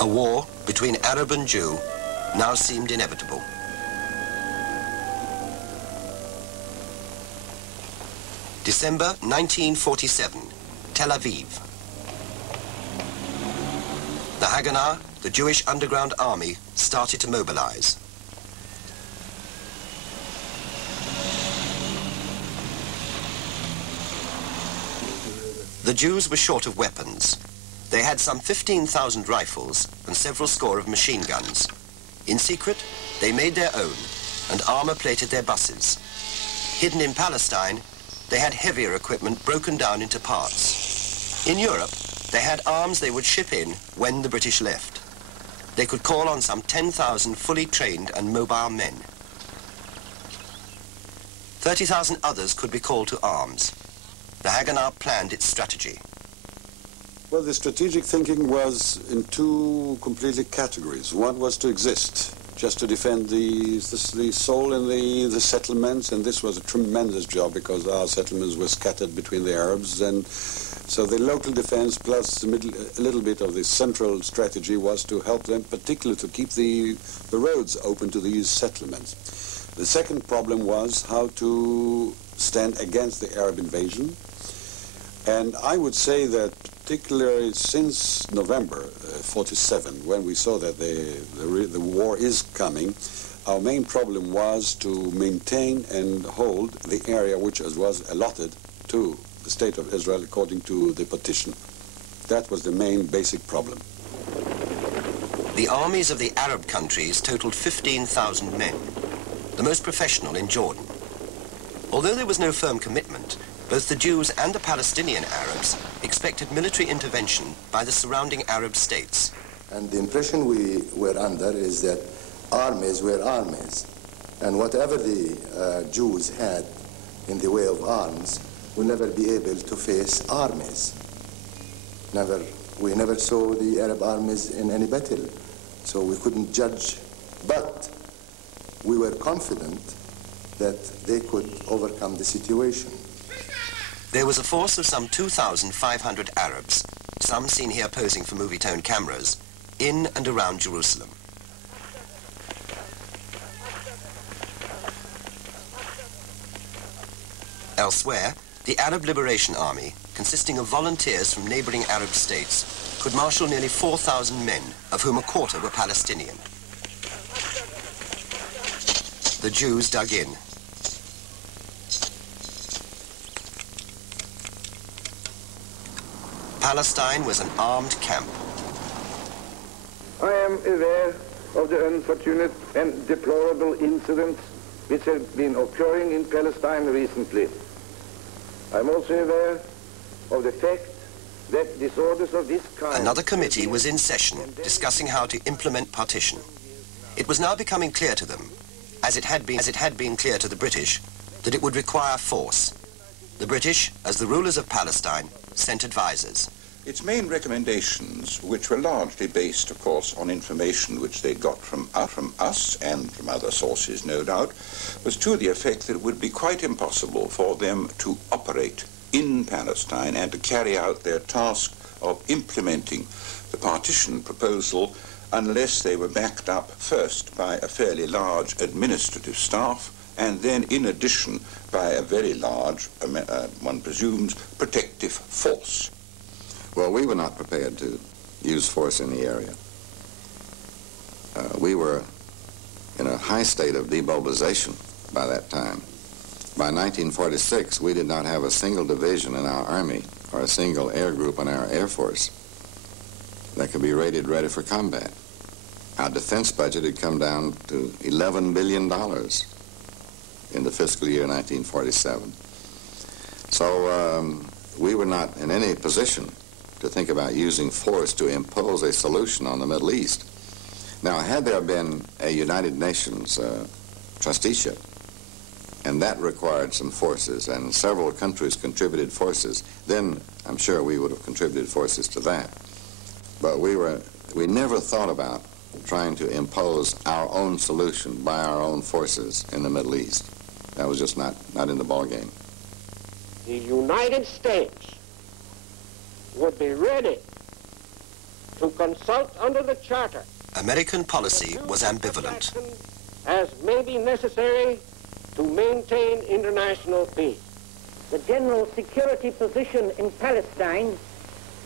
A war between Arab and Jew now seemed inevitable. December 1947, Tel Aviv. The Haganah, the Jewish underground army, started to mobilize. The Jews were short of weapons. They had some 15,000 rifles and several score of machine guns. In secret, they made their own and armor-plated their buses. Hidden in Palestine, they had heavier equipment broken down into parts. In Europe, they had arms they would ship in when the British left. They could call on some 10,000 fully trained and mobile men. 30,000 others could be called to arms. The Haganah planned its strategy. Well, the strategic thinking was in two completely categories. One was to exist, just to defend the soul in the settlements, and this was a tremendous job because our settlements were scattered between the Arabs, and so the local defense plus a little bit of the central strategy was to help them, particularly to keep the roads open to these settlements. The second problem was how to stand against the Arab invasion, and I would say that particularly since November 47, when we saw that the war is coming, our main problem was to maintain and hold the area which was allotted to the State of Israel according to the partition. That was the main basic problem. The armies of the Arab countries totaled 15,000 men, the most professional in Jordan. Although there was no firm commitment, both the Jews and the Palestinian Arabs expected military intervention by the surrounding Arab states. And the impression we were under is that armies were armies, and whatever the Jews had in the way of arms will never be able to face armies. We never saw the Arab armies in any battle, so we couldn't judge, but we were confident that they could overcome the situation. There was a force of some 2,500 Arabs, some seen here posing for movie-tone cameras, in and around Jerusalem. Elsewhere, the Arab Liberation Army, consisting of volunteers from neighboring Arab states, could marshal nearly 4,000 men, of whom a quarter were Palestinian. The Jews dug in. Palestine was an armed camp. I am aware of the unfortunate and deplorable incidents which have been occurring in Palestine recently. I am also aware of the fact that disorders of this kind... Another committee was in session discussing how to implement partition. It was now becoming clear to them, as it had been clear to the British, that it would require force. The British, as the rulers of Palestine, sent advisors. Its main recommendations, which were largely based, of course, on information which they got from us and from other sources, no doubt, was to the effect that it would be quite impossible for them to operate in Palestine and to carry out their task of implementing the partition proposal unless they were backed up first by a fairly large administrative staff and then, in addition, by a very large, one presumes, protective force. Well, we were not prepared to use force in the area. We were in a high state of demobilization by that time. By 1946, we did not have a single division in our Army or a single air group in our Air Force that could be rated ready for combat. Our defense budget had come down to $11 billion in the fiscal year 1947. So we were not in any position to think about using force to impose a solution on the Middle East. Now, had there been a United Nations trusteeship, and that required some forces, and several countries contributed forces, then I'm sure we would have contributed forces to that. But we never thought about trying to impose our own solution by our own forces in the Middle East. That was just not in the ballgame. The United States would be ready to consult under the Charter. American policy was ambivalent. As may be necessary to maintain international peace. The general security position in Palestine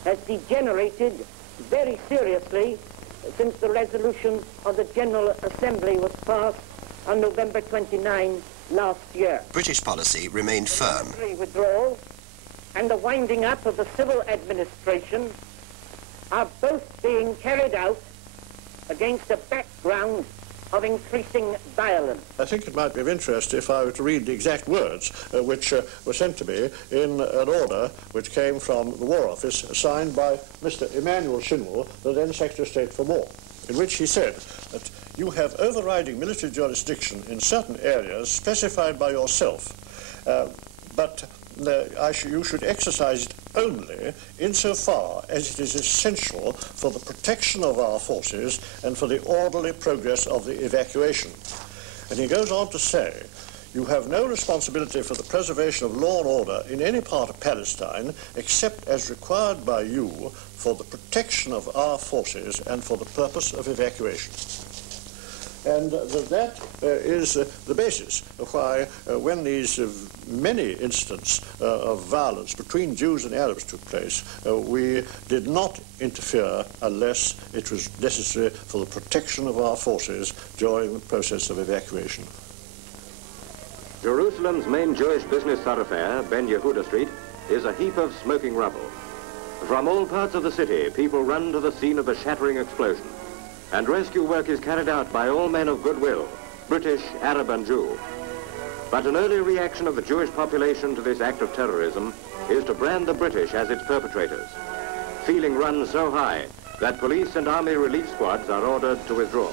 has degenerated very seriously since the resolution of the General Assembly was passed on November 29 last year. British policy remained firm. The withdrawal and the winding up of the civil administration are both being carried out against a background of increasing violence. I think it might be of interest if I were to read the exact words which were sent to me in an order which came from the War Office signed by Mr. Emanuel Shinwell, the then Secretary of State for War, in which he said that you have overriding military jurisdiction in certain areas specified by yourself, but you should exercise it only insofar as it is essential for the protection of our forces and for the orderly progress of the evacuation. And he goes on to say, you have no responsibility for the preservation of law and order in any part of Palestine except as required by you for the protection of our forces and for the purpose of evacuation. And that is the basis of why when these many incidents of violence between Jews and Arabs took place, we did not interfere unless it was necessary for the protection of our forces during the process of evacuation. Jerusalem's main Jewish business thoroughfare, Ben Yehuda Street, is a heap of smoking rubble. From all parts of the city, people run to the scene of the shattering explosion. And rescue work is carried out by all men of goodwill, British, Arab and Jew. But an early reaction of the Jewish population to this act of terrorism is to brand the British as its perpetrators. Feeling runs so high that police and army relief squads are ordered to withdraw.